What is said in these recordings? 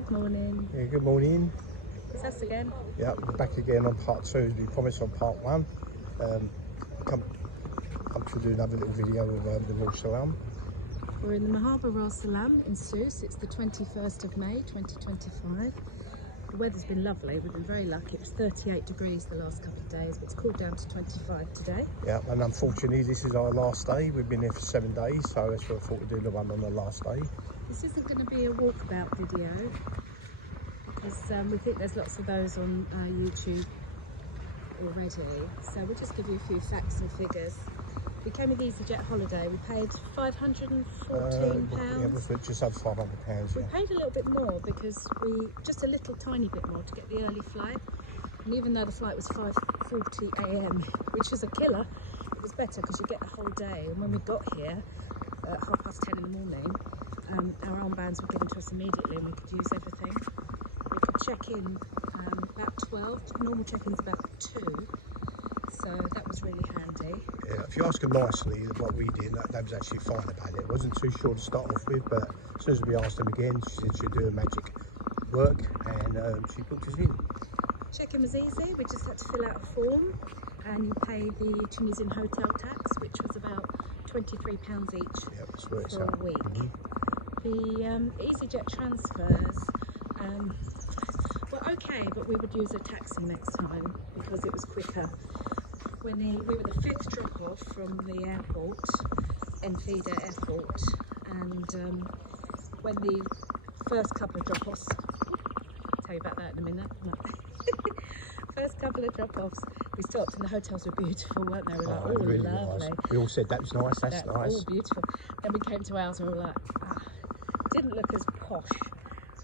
Good morning. Yeah, good morning. It's us again. Yeah, we're back again on part 2 as we promised on part 1. Come to do another little video of the Royal Salem. We're in the Marhaba Royal Salem in Sousse. It's the 21st of May 2025. The weather's been lovely, we've been very lucky. It was 38 degrees the last couple of days, but it's cooled down to 25 today. Yeah, and unfortunately this is our last day. We've been here for 7 days, so that's what I thought we'd do the one on the last day. This isn't going to be a walkabout video, because we think there's lots of those on YouTube already. So we'll just give you a few facts and figures. We came with EasyJet holiday. We paid £514. Yeah, it was just over £500. We Yeah. paid a little bit more because just a little tiny bit more to get the early flight. And even though the flight was 5:40 AM, which is a killer, it was better because you get the whole day. And when we got here at 10:30 in the morning, our armbands were given to us immediately and we could use everything. We could check in about 12. Normal check-in's about 2. So that was really handy. Yeah, if you ask her nicely what we did, that was actually fine about it. It wasn't too sure to start off with, but as soon as we asked them again, she said she'd do a magic work, and she booked us in. Check-in was easy. We just had to fill out a form and you pay the Tunisian hotel tax, which was about £23 each for a week. The EasyJet transfers were okay, but we would use a taxi next time because it was quicker. We were the 5th drop-off from the airport, Enfida airport, and when the first couple of drop-offs, I'll tell you about that in a minute. First couple of drop-offs, we stopped and the hotels were beautiful, weren't they? We were like, oh, really lovely. Nice. We all said that was nice, that's nice. All beautiful. Then we came to ours and we were like, didn't look as posh,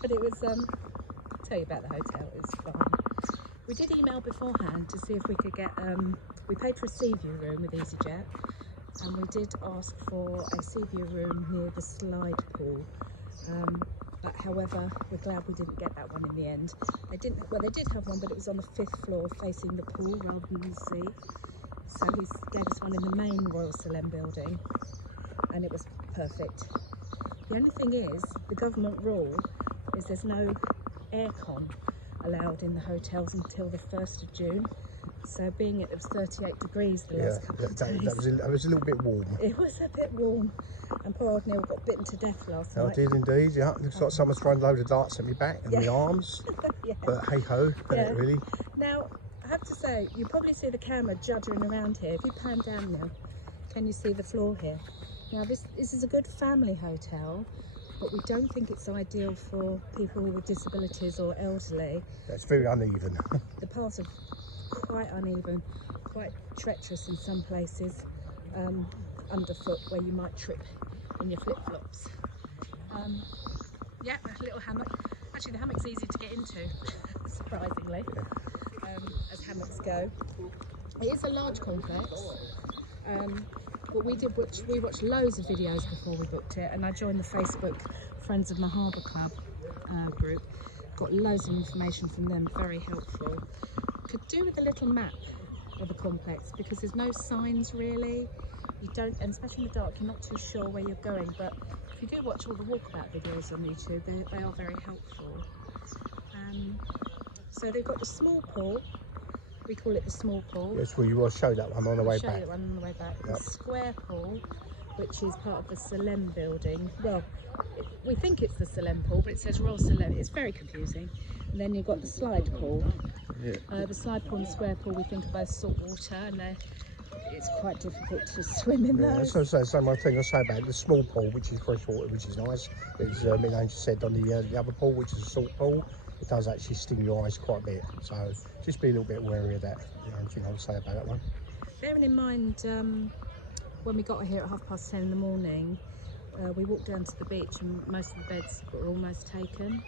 but it was, I'll tell you about the hotel, it was fine. We did email beforehand to see if we could get, we paid for a sea view room with EasyJet, and we did ask for a sea view room near the slide pool. But however, we're glad we didn't get that one in the end. They did have one, but it was on the 5th floor facing the pool rather than the sea. So he gave us one in the main Royal Salem building, and it was perfect. The only thing is, the government rule is there's no aircon allowed in the hotels until the 1st of June. So being it was 38 degrees the last couple of days. That was a little bit warm. It was a bit warm. And poor old Neil got bitten to death last night. I did indeed, yeah. Looks like someone's thrown a load of darts at me back and my arms. Yeah. But hey ho, really. Now, I have to say, you probably see the camera juddering around here. If you pan down now, can you see the floor here? Now, this is a good family hotel, but we don't think it's ideal for people with disabilities or elderly. It's very uneven. The paths are quite uneven, quite treacherous in some places, underfoot where you might trip in your flip-flops. Yeah, a little hammock. Actually, the hammock's easy to get into, surprisingly, as hammocks go. It is a large complex. But we watched loads of videos before we booked it, and I joined the Facebook Friends of Marhaba Club group. Got loads of information from them, very helpful. Could do with a little map of the complex because there's no signs really. You don't, and especially in the dark, you're not too sure where you're going. But if you do watch all the walkabout videos on YouTube, they are very helpful. So they've got the small pool. We call it the small pool. Yes, well, you will show that one on the way back. Show you that one on the way back. Yep. The square pool, which is part of the Salem building. Well, we think it's the Salem pool, but it says Royal Salem. It's very confusing. And then you've got the slide pool. Yeah. The slide pool and the square pool, we think are both salt water, and it's quite difficult to swim in those. Yeah, so same one thing I say about the small pool, which is fresh water, which is nice. As Milane said on the other pool, which is a salt pool, it does actually sting your eyes quite a bit. So just be a little bit wary of that. Anything I would say about that one. Bearing in mind, when we got here at 10:30 in the morning, we walked down to the beach and most of the beds were almost taken.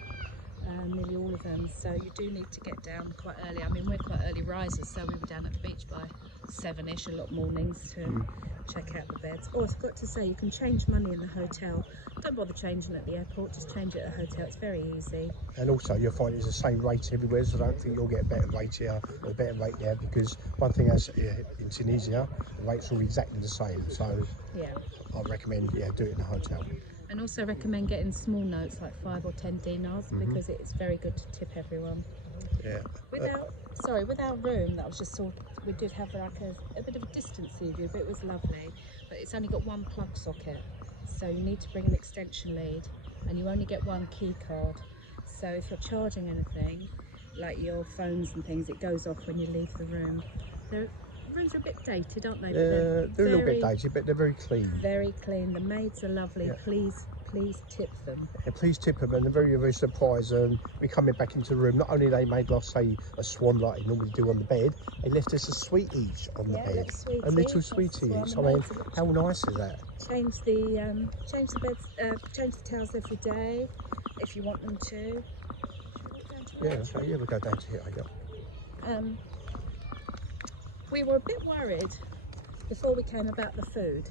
Nearly all of them, so you do need to get down quite early. I mean, we're quite early risers, so we were down at the beach by 7ish a lot of mornings to check out the beds. Oh, I forgot to say, you can change money in the hotel. Don't bother changing at the airport, just change it at the hotel. It's very easy. And also you'll find it's the same rate everywhere, so I don't think you'll get a better rate here or a better rate there, because one thing is in Tunisia, the rates are exactly the same. So yeah, I'd recommend do it in a hotel. And also recommend getting small notes like 5 or 10 dinars because it's very good to tip everyone. Yeah. With our room that I was just sort of, we did have like a bit of a distance view, but it was lovely. But it's only got one plug socket, so you need to bring an extension lead, and you only get one key card. So if you're charging anything, like your phones and things, it goes off when you leave the room. The rooms are a bit dated, aren't they? They're a little bit dated, but they're very clean. Very clean. The maids are lovely. Yeah. Please tip them. Yeah, please tip them, and they're very, very surprised. We coming back into the room. Not only they made, like say, a swan like they normally do on the bed, they left us a sweet each on the bed, a little sweetie each. I mean, how nice is that? Change the beds, change the towels every day if you want them to. Yeah, okay, yeah, we'll go down to here. Yeah. We were a bit worried before we came about the food.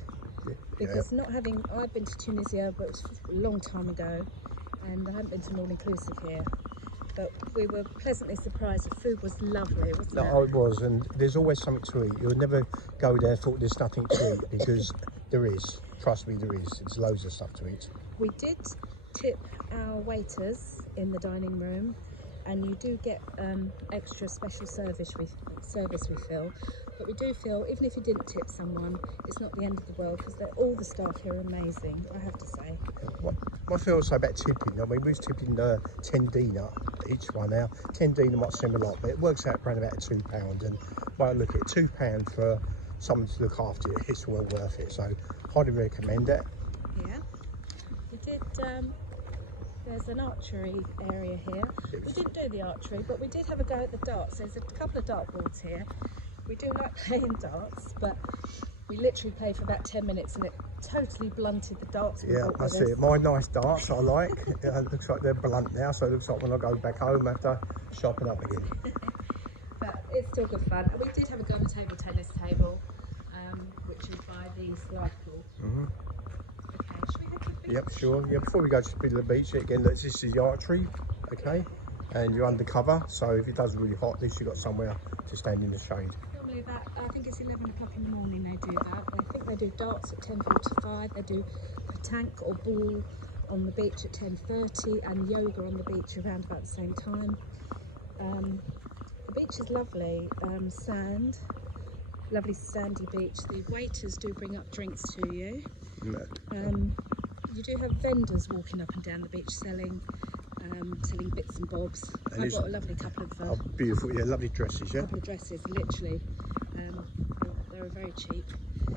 Because I've been to Tunisia, but it was a long time ago, and I haven't been to an all-inclusive here. But we were pleasantly surprised. The food was lovely, wasn't it? No, it was, and there's always something to eat. You'll never go there and thought there's nothing to eat, because there is. Trust me, there is. There's loads of stuff to eat. We did tip our waiters in the dining room, and you do get extra special service we feel. But we do feel, even if you didn't tip someone, it's not the end of the world, because all the staff here are amazing, I have to say. What I feel also about tipping, I mean, we was tipping 10 dinar each one now. 10 dinar might seem a lot, but it works out around about £2. And when I look at £2 for someone to look after you, it's well worth it. So, highly recommend it. Yeah. We did, there's an archery area here. We didn't do the archery, but we did have a go at the darts. There's a couple of dartboards here. We do like playing darts, but we literally played for about 10 minutes and it totally blunted the darts. Yeah, that's it. My nice darts I like. It looks like they're blunt now, so it looks like when I go back home I have to sharpen up again. But it's still good fun. And we did have a go at the table tennis table, which is by the slide pool. Okay, should we head to the beach? Yep, sure. Yeah, before we go to the beach, again, this is the archery, okay? And you're undercover, so if it does really hot, at least you've got somewhere to stand in the shade. Normally I think it's 11 o'clock in the morning they do that. I think they do darts at 10:45, they do petanque or ball on the beach at 10:30, and yoga on the beach around about the same time. The beach is lovely, sand, lovely sandy beach. The waiters do bring up drinks to you. You do have vendors walking up and down the beach selling bits and bobs. And I've got a lovely couple of beautiful, yeah, lovely dresses, yeah. couple of dresses, literally. They're very cheap.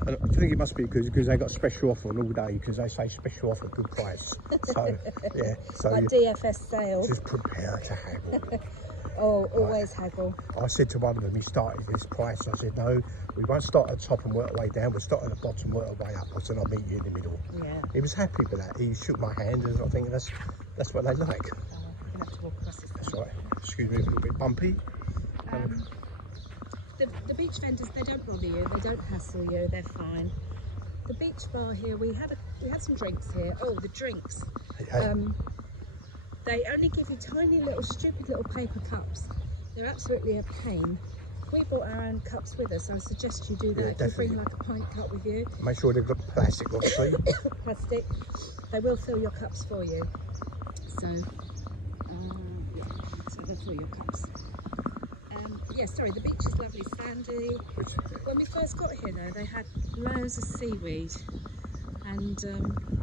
And I think it must be because they got special offer on all day, because they say special offer, good price. So yeah, so like DFS sales. Just prepare to haggle. Oh, always haggle. I said to one of them, he started this price. I said, no, we won't start at the top and work our way down. We'll start at the bottom, work our way up. I said, I'll meet you in the middle. Yeah. He was happy with that. He shook my hand, and I think that's what they like. You're gonna have to walk across this. That's right. Excuse me, a little bit bumpy. The beach vendors, they don't bother you, they don't hassle you, they're fine. The beach bar here, we had some drinks here. Oh, the drinks. Hey. They only give you tiny little, stupid little paper cups. They're absolutely a pain. We brought our own cups with us, so I suggest you do that. Yeah, if you bring like a pint cup with you. Make sure they've got plastic, obviously. Plastic. They will fill your cups for you. So, yeah, so they'll fill your cups. Yeah, sorry, the beach is lovely, sandy. When we first got here though, they had loads of seaweed, and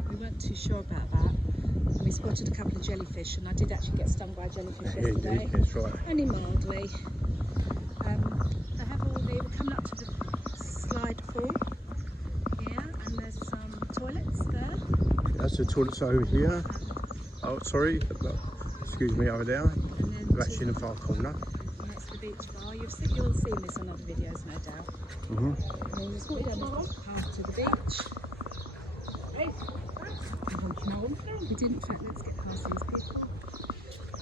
we weren't too sure about that. And we spotted a couple of jellyfish, and I did actually get stung by a jellyfish yesterday. Yeah, that's right. Only mildly. They have we're coming up to the slide pool here, and there's some toilets there. That's the toilets over here. Oh, sorry. Excuse me, over there. We're actually in the far corner. Beach bar. You've all seen this on other videos, no doubt. And then just walk down the path to the beach. We didn't fancy, let's get past these people.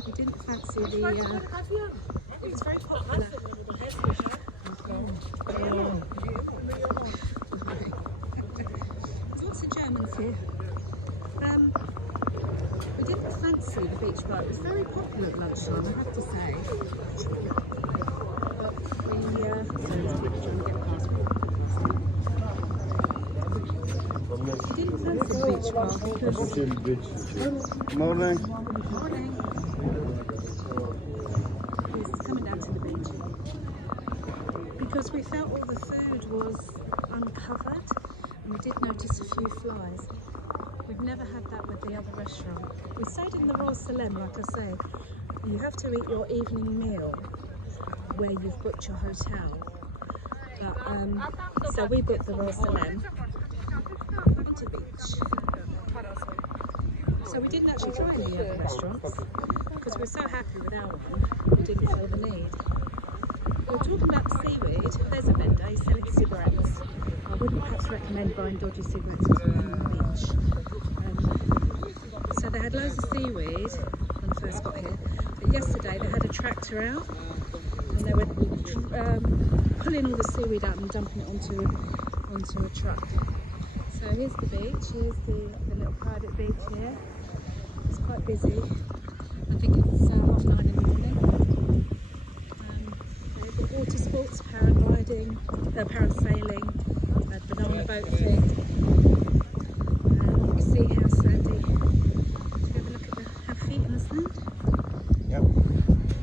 We didn't fancy the, it was very popular. There's lots of Germans here. We didn't fancy the beach bar. It was very popular at lunchtime, I have to say. He didn't fancy the beach bar because... Morning. Morning. He's coming down to the beach. Because we felt all the food was uncovered and we did notice a few flies. We've never had that with the other restaurant. We stayed in the Royal Salem, like I say. You have to eat your evening meal where you've booked your hotel. But, so we booked the Royal Salem into the beach. So we didn't actually try any other restaurants because we were so happy with our one, we didn't feel the need. We were talking about the seaweed. There's a vendor, he's selling cigarettes. I wouldn't perhaps recommend buying dodgy cigarettes on the beach. So they had loads of seaweed when I first got here. But yesterday they had a tractor out and they were pulling all the seaweed out and dumping it onto a truck. So here's the beach, here's the little private beach here. It's quite busy. I think it's 9:30 in the morning. They've got water sports, paragliding, parasailing, banana boat thing. You can see how sandy. Let's have a look at how feet in the sand. Yep. You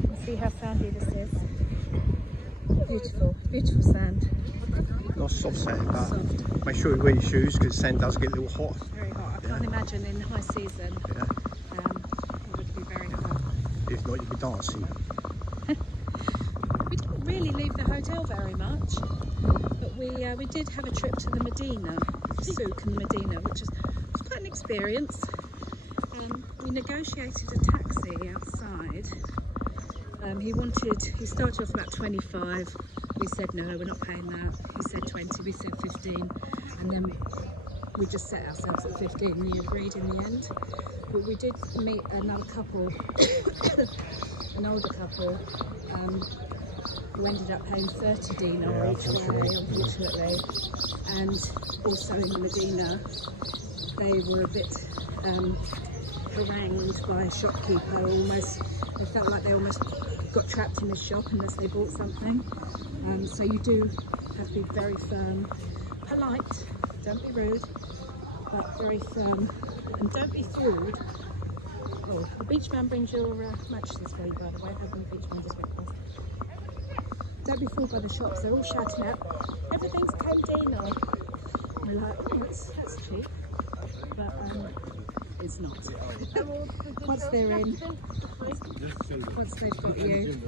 can see how sandy this is. Beautiful, beautiful sand. Not soft sand, but Soft. make sure you wear your shoes because sand does get a little hot. Very hot. I can't imagine in high season Yeah. it would be very hot. If not, you'd be dancing. We didn't really leave the hotel very much, but we did have a trip to the Medina, Sousse and the Medina, which was quite an experience. We negotiated a taxi outside. He started off about 25. We said no, we're not paying that. He said 20, we said 15, and then we just set ourselves at 15 and he agreed in the end. But we did meet another couple, an older couple, who ended up paying 30 dinar each way, unfortunately. And also in the Medina, they were a bit harangued by a shopkeeper. Almost, they felt like they almost got trapped in a shop unless they bought something. So you do have to be very firm, polite, don't be rude, but very firm, and don't be fooled. Oh, the beach man brings your mattresses for you, by the way. Having the beach man just went past. Don't be fooled by the shops. They're all shouting out, everything's 10 dinar. We're like, oh, that's cheap, but it's not. Once they're in, once they've got you,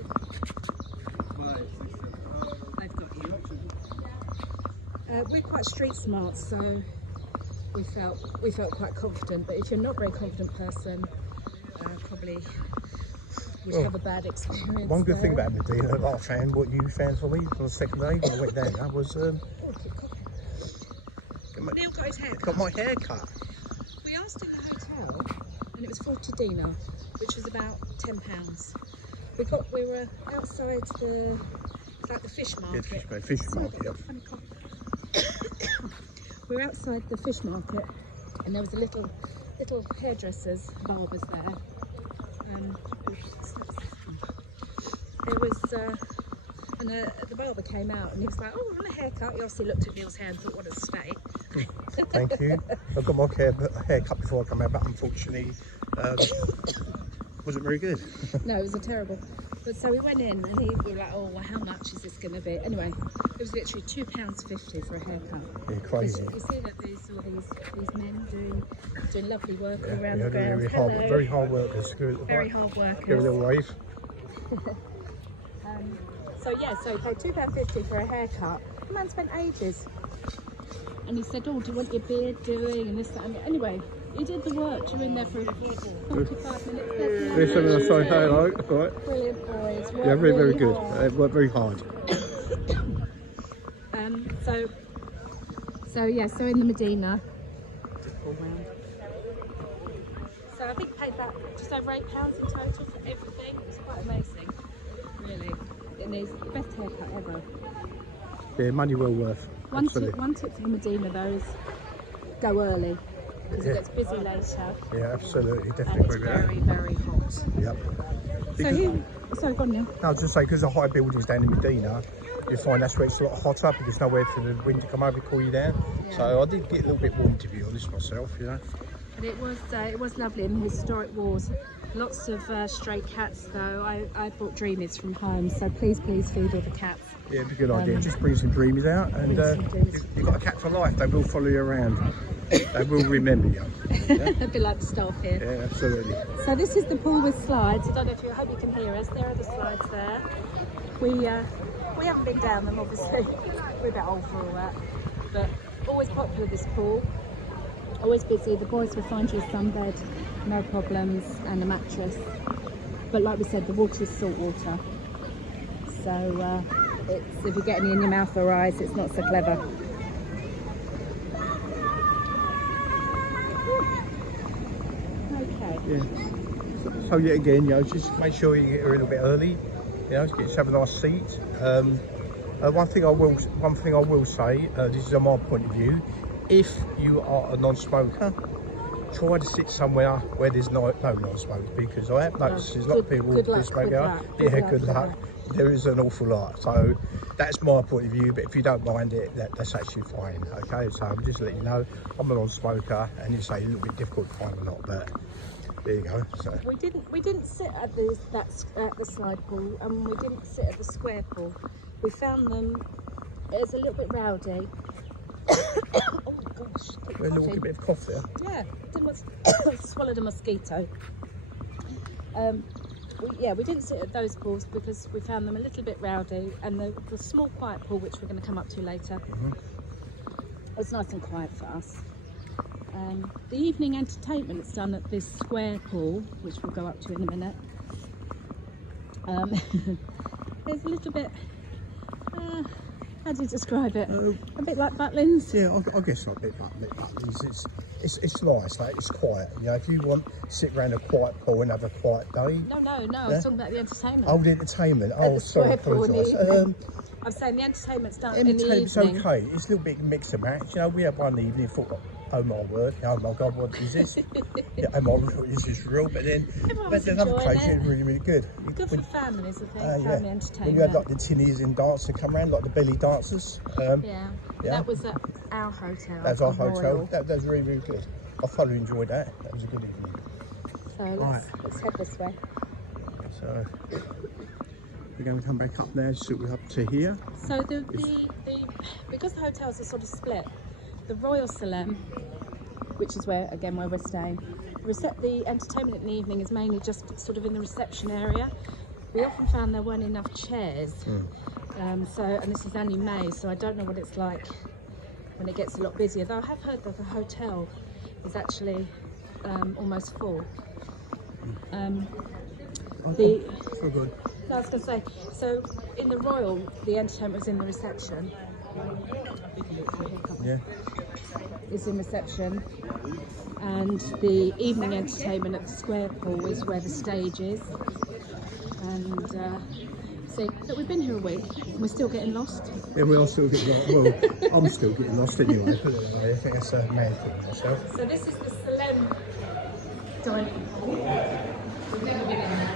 they've got you. We're quite street smart, so we felt quite confident. But if you're not a very confident person, probably would have a bad experience. One good thing about Medina that I found, what you found for me on the second day when I went down there, was Neil got his hair cut. got my hair cut. We asked in the hotel, and it was 40 dinar, which was about £10. We were outside the fish market. Yeah, fish market. Yep. We were outside the fish market, and there was a little hairdressers, barbers there. There was, and the barber came out, and he was like, "Oh, I want a haircut." He obviously looked at Neil's hair and thought, "What a state." Thank you. I got my hair cut before I came out, but unfortunately, wasn't very good. No, it was terrible. But so we went in, and we were like, "Oh, well, how much is this going to be?" Anyway, it was literally £2.50 for a haircut. Yeah, crazy. You see that these men doing lovely work all around Yeah, the ground. very hard workers. Very hard workers. Give a little wave. So he paid £2.50 for a haircut. The man spent ages. And he said, "Oh, do you want your beard doing?" And this, that, and that. Anyway, he did the work. You were in there for 45 minutes. Yes, sorry, hello. All right. Brilliant boys. Yeah, very good. They worked very hard. So in the Medina. All round. So I think paid about just over £8 in total for everything. It's quite amazing, really. And it's the best haircut ever. Yeah, money well worth. One tip for the Medina though is go early because it gets busy later. Yeah, absolutely, And definitely it's agree with very, very hot. that. Yep. So go on now. I was just saying, because the high buildings down in Medina, you find that's where it's a lot hotter because nowhere for the wind to come over and cool you down. Yeah. So I did get a little bit warm, to be honest, myself, you know. But it was lovely in historic walls. Lots of stray cats though. I brought dreamies from home, so please feed all the cats. Yeah, it'd be a good idea. Just bring some dreamies out, and you've got a cat for life. They will follow you around. They will remember you. Yeah? A bit like the staff here. Yeah, absolutely. So this is the pool with slides. I don't know if you, I hope you can hear us. There are the slides there. We haven't been down them, obviously. We're a bit old for all that. But always popular, this pool. Always busy. The boys will find you a sunbed, no problems, and a mattress. But like we said, the water is salt water. So if you get any in your mouth or eyes, it's not so clever. Okay. Yeah. So yet again, you know, just make sure you get here a little bit early. You know, get yourself a nice seat. One thing I will say, this is on my point of view. If you are a non-smoker, try to sit somewhere where there's no non-smokers, because I have noticed there's a lot of people who smoke out. Yeah, good luck. There is an awful lot. So that's my point of view, but if you don't mind it, that's actually fine. Okay, so I'm just letting you know, I'm a non-smoker, and it's a little bit difficult to find or not, but there you go. So we didn't sit at the slide pool, and we didn't sit at the square pool. We found them. It's a little bit rowdy. Oh gosh, a little bit of cough there. Yeah, swallowed a mosquito. We didn't sit at those pools because we found them a little bit rowdy, and the small quiet pool, which we're going to come up to later, was nice and quiet for us. The evening entertainment is done at this square pool, which we'll go up to in a minute. There's a little bit, how do you describe it? A bit like Butlins? Yeah, I guess like a bit Butlins. It's nice, like it's quiet. You know, if you want to sit around a quiet pool and have a quiet day. No, I was talking about the entertainment. Oh, the entertainment. Oh, sorry, I apologise. I'm saying the entertainment's done in the evening. It's okay. It's a little bit mix and match. You know, we had one evening, thought, oh my word, oh my God, what is this? Yeah, oh my God, is this real? But then another place is really good. Good for families, I think. Family entertainment. We had like the tinnies and dancers come around, like the belly dancers. Yeah. That was at our hotel. That's our hotel. That was really good. I thoroughly enjoyed that. That was a good evening. So let's head this way. So we're going to come back up there, so we're up to here. So because the hotels are sort of split, the Royal Salem, which is where we're staying, the entertainment in the evening is mainly just sort of in the reception area. We often found there weren't enough chairs. And this is only May, so I don't know what it's like when it gets a lot busier. Though I have heard that the hotel is actually almost full. So good. I was going to say, so in the Royal, the entertainment was in the reception. Yeah. Is in reception, and the evening entertainment at the square pool is where the stage is. And see, look, we've been here a week and we're still getting lost. Yeah, we are still getting lost. Well, I'm still getting lost anyway. Put it that way. I think it's a man for myself. So this is the Salem dining hall. We've never been in there.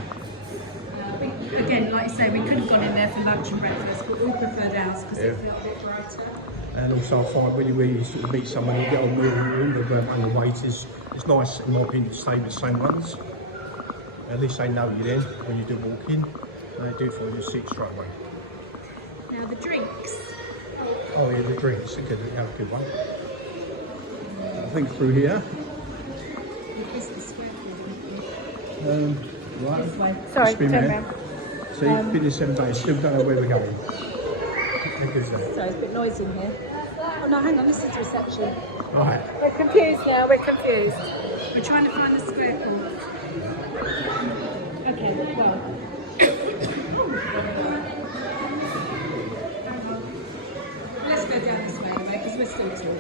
Again, like you say, we could have gone in there for lunch and breakfast, but we preferred ours because it felt a bit brighter. And also I find when you sort of meet someone, you get on with them, and the waiters, it's nice in my opinion to stay with the same ones. At least they know you then when you do walk in, and they do find your seat straight away. Now the drinks. Oh yeah, the drinks, a good one. I think through here. This is the square Right. this way. Sorry, turn around. So you've been here 7 days, still don't know where we're going. Sorry, it's a bit noisy in here. Oh no, hang on, this is reception. Right. We're confused now, we're confused. We're trying to find the square pool. Okay, well. Let's go down this way anyway, because we're still tall.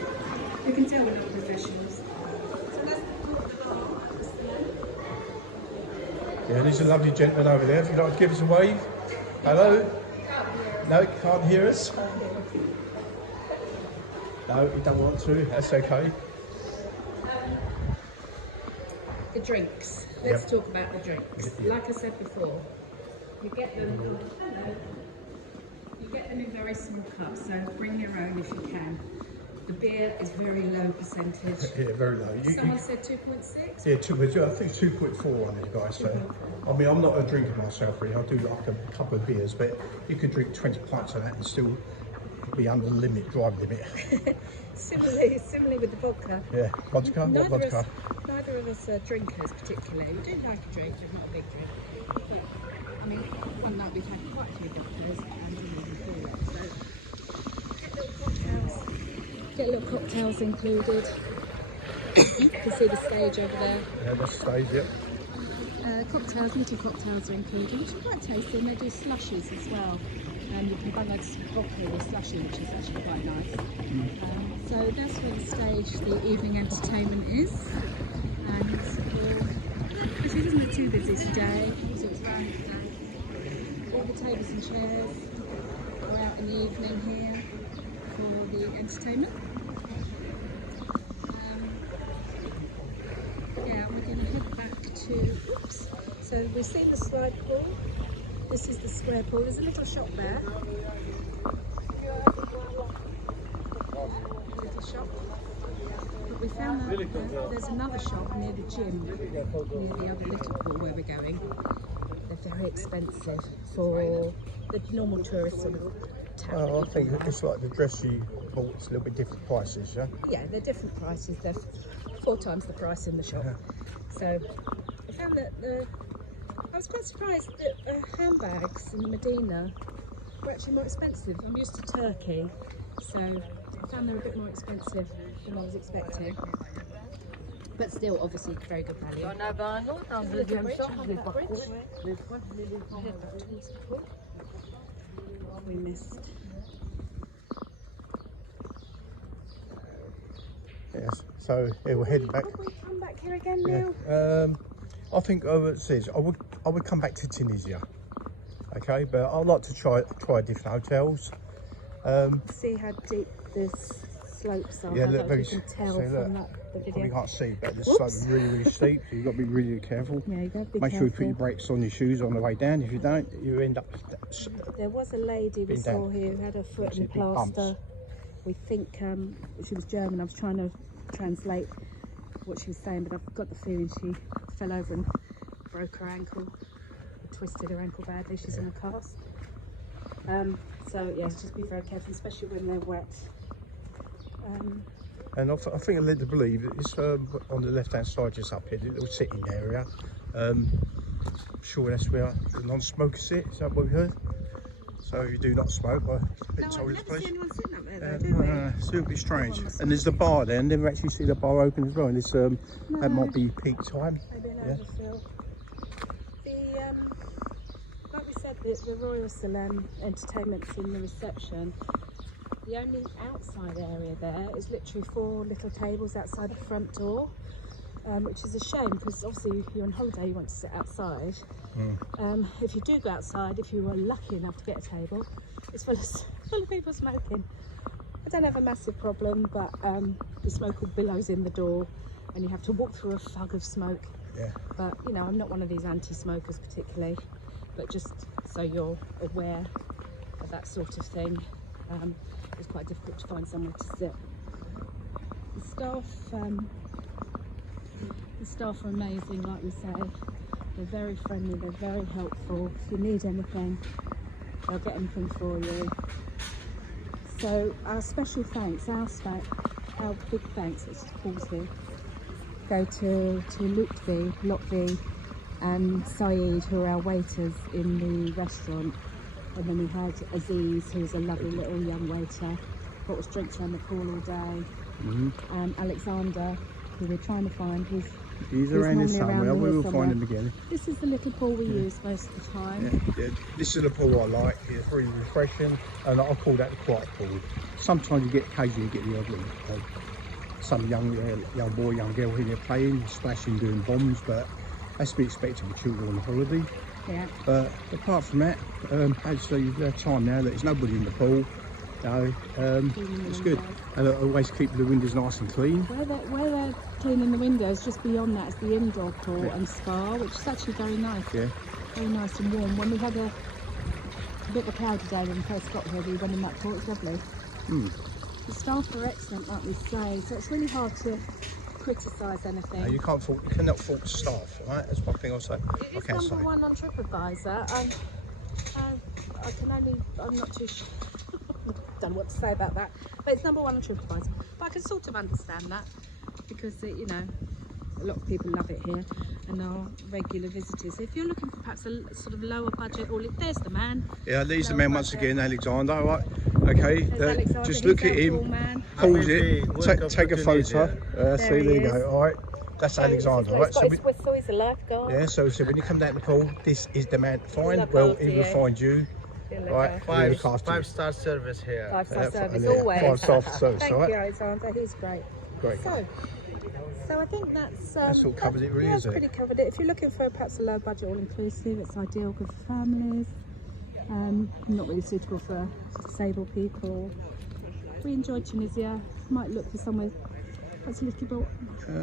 We can tell we're not professionals. So that's Yeah, there's a lovely gentleman over there. If you'd like to give us a wave. Hello? No, can't hear us? No, you don't want to. That's okay. the drinks. Let's talk about the drinks. Like I said before, you get them. Hello. You get them in very small cups, so bring your own if you can. The beer is very low percentage. Yeah, very low. Someone said 2.6? Yeah, I think 2.4 on it, guys. So, I mean, I'm not a drinker myself, really. I do like a couple of beers, but you could drink 20 pints of that and still be under the limit, driving limit. Similarly with the vodka. Yeah, vodka? What vodka? Neither of us are drinkers particularly. We do like a drink, but not a big drink. But, I mean, one night we've had quite a few vodkas and didn't even feel it. So, get little cocktails included. You can see the stage over there. Yeah, that's the stage, yep. Little cocktails are included, which are quite tasty, and they do slushies as well. You can buy like vodka or slushy, which is actually quite nice. So that's where the stage, the evening entertainment is. And actually it isn't too busy today, so it's round today. All the tables and chairs are out in the evening here for the entertainment. Yeah, we're going to head back to, so we've seen the slide pool. This is the square pool. There's a little shop there. Little shop. But we found that there's another shop near the gym, near the other little pool where we're going. They're very expensive for the normal tourists sort of town. Oh, I think it's like the dressy pool. It's a little bit different prices, yeah? Yeah, they're different prices. They're 4 times the price in the shop. So I found that I was quite surprised that handbags in the Medina were actually more expensive. I'm used to Turkey, so I found they were a bit more expensive than I was expecting. But still, obviously, very good value. We missed. Yes, so yeah, we're heading back. Would we come back here again now? I think it says I would come back to Tunisia. Okay, but I'd like to try different hotels. See how deep this slopes are. Yeah, I look, don't know if you can tell from the probably video. can't see, but this slope is really steep, so you've got to be really careful. Yeah, you got to be Make careful. sure you put your brakes on your shoes on the way down. If you don't, you end up. There was a lady we saw here who had her foot in Actually, big plaster. We think she was German. I was trying to translate what she was saying, but I've got the feeling she fell over and broke her ankle, twisted her ankle badly. She's in a cast. So yes, just be very careful, especially when they're wet. And I think I'm led to believe that it's on the left-hand side, just up here, the little sitting area. I'm sure that's where the non-smokers sit. Is that what we heard? So if you do not smoke, No, I've never seen anyone sitting up there, though, do we? It's a little bit strange. And there's the bar there, and never actually see the bar open as well. And it's that might be peak time. Maybe an overfill. Like we said, the Royal Salem entertainment's in the reception. The only outside area there is literally 4 little tables outside the front door, which is a shame because obviously you're on holiday, you want to sit outside. If you do go outside, if you were lucky enough to get a table, it's full of people smoking. I don't have a massive problem, but the smoke billows in the door and you have to walk through a fog of smoke. Yeah. But you know, I'm not one of these anti-smokers particularly, but just so you're aware of that sort of thing. It's quite difficult to find somewhere to sit. The staff are amazing, like we say. They're very friendly, they're very helpful. If you need anything, they'll get anything for you. So our special thanks, our big thanks, let's just pause here, go to Lotfi and Saeed, who are our waiters in the restaurant. And then we had Aziz, who's a lovely little young waiter, brought us drinks around the pool all day. And Alexander, who we're trying to find, he's around here somewhere. We will find him again. This is the little pool we use most of the time. Yeah. This is the pool I like. It's really refreshing, and I call that the quiet pool. Sometimes occasionally you get the odd little, some young boy, young girl here playing, splashing, doing bombs, but that's to be expected with children on holiday. Yeah. But apart from that, actually there's time now that there's nobody in the pool. So it's good. And I always keep the windows nice and clean. Where they're cleaning the windows, just beyond that is the indoor pool and spa, which is actually very nice. Yeah. Very nice and warm. When we had A bit of a cloudy day when we first got here. We went in that port. It's lovely. The staff are excellent, like we say. So it's really hard to criticise anything. No, you cannot fault staff, right? That's one thing I'll say. It is number one on TripAdvisor. I'm not too sure. Don't know what to say about that, but it's number one on TripAdvisor. But I can sort of understand that because you know, a lot of people love it here and are regular visitors. If you're looking for perhaps a sort of lower budget, there's the man. Yeah, there's the man once again, Alexander. Right? Okay, just look at him. Pause it. Take a photo. See, there you go. All right. That's Alexander, right? So his whistle, he's a lifeguard. Yeah, so when you come down the pool, this is the man. Fine, well, he will find you. Right, 5-star service here. 5-star service, always. 5-star service, Thank right? you, Alexander, he's great. Great. So I think that's all covered it, really, yeah, is it? pretty covered it. If you're looking for perhaps a low budget all-inclusive, it's ideal for families. Not really suitable for disabled people. We enjoyed Tunisia. Might look for somewhere that's a little bit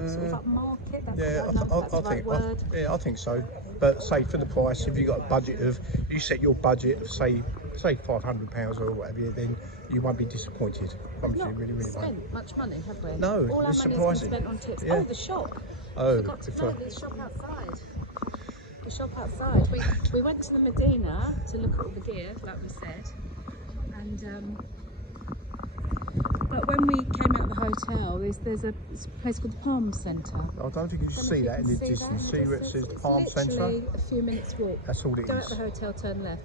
sort of upmarket. That's, I don't know if that's the right word. I think so. But say for the price, if you got a budget of, you set your budget of say £500 or whatever, then you won't be disappointed. Not really spent much money, have we? No, all our it's money's surprising. been spent on tips. Yeah. Oh, the shop. Oh, Forgot to plug the shop outside. The shop outside. We went to the Medina to look at all the gear, like we said, and but when we came out of the hotel, there's a place called the Palm Centre. I don't think you can see that in the distance. See where it says the Palm Centre? Literally a few minutes walk. That's all it is. Go out the hotel, turn left.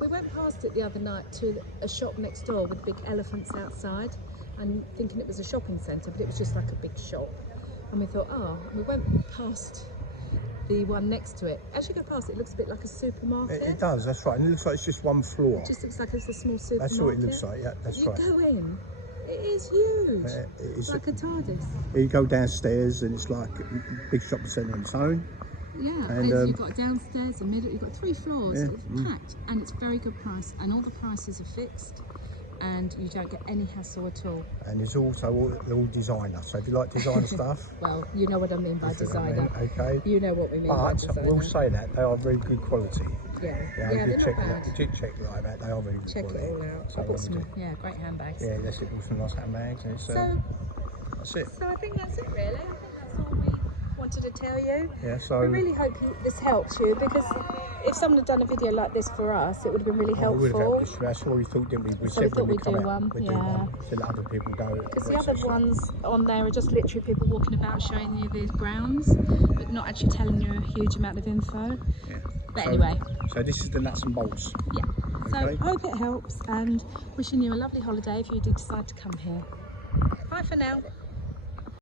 We went past it the other night to a shop next door with big elephants outside, and thinking it was a shopping centre, but it was just like a big shop. And we thought, we went past the one next to it. As you go past it, looks a bit like a supermarket. It does, that's right. And it looks like it's just one floor. It just looks like it's a small supermarket. That's what it looks like, yeah, that's right. You go in, it is huge. It's like a TARDIS. You go downstairs and it's like a big shopping centre on its own. Yeah, and you've got downstairs, a middle, you've got 3 floors, it's packed, and it's very good price, and all the prices are fixed, and you don't get any hassle at all. And it's also all designer, so if you like designer stuff... Well, you know what I mean by designer. Okay. You know what we mean by designer. But we'll say that, they are very good quality. Yeah, they're not bad. You did check like that, they are very good quality. Check it all out. I bought some, great handbags. Yeah, that's it, bought some nice handbags, and it's, that's it. So I think that's it really. I think that's all we wanted to tell you. Yeah, so we really hope this helps you, because if someone had done a video like this for us, it would have been really helpful. We would have helped. That's what we thought, didn't we? We said when we come out, we'd do one to let other people go. Because the other ones on there are just literally people walking about showing you the grounds, but not actually telling you a huge amount of info. Yeah. But anyway. So this is the nuts and bolts. Yeah. Okay. So hope it helps, and wishing you a lovely holiday if you do decide to come here. Bye for now.